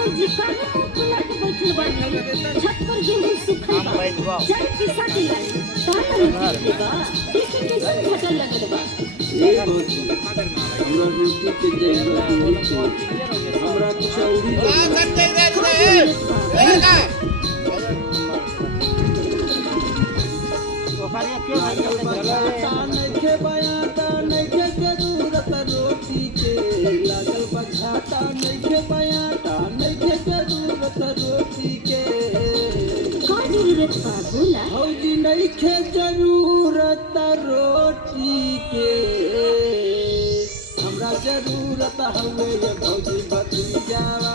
भौजी काहे मुंह फुला के बैठल बानी छत पर गेहूं सुखल बा चाय पिसा दिलाई ताला नहीं बा देखे कैसे घटल लगल बा ए भौजी हमरा रोटी के जरूरत नहीं हमरा चौड़ी नइखे बयाता नइखे जरूरत रोटी के लागल बझाता नइखे बयाता नइखे जरूरत रोटी के का जरूरत बा बोला भौजी नइखे जरूरत रोटी के हमरा जरूरत हवे ये भौजी भतीजावा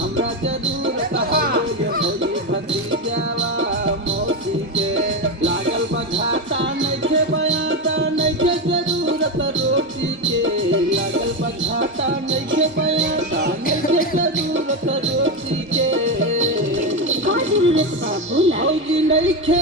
हमरा जरूरत हवे ये भौजी भतीजावा मौसी के लागल बझाता नइखे बयाता नइखे जरूरत रोटी के लागल बझाता नइखे बयाता नइखे जरूरत रोटी के का जरूरत बा बोला भौजी नइखे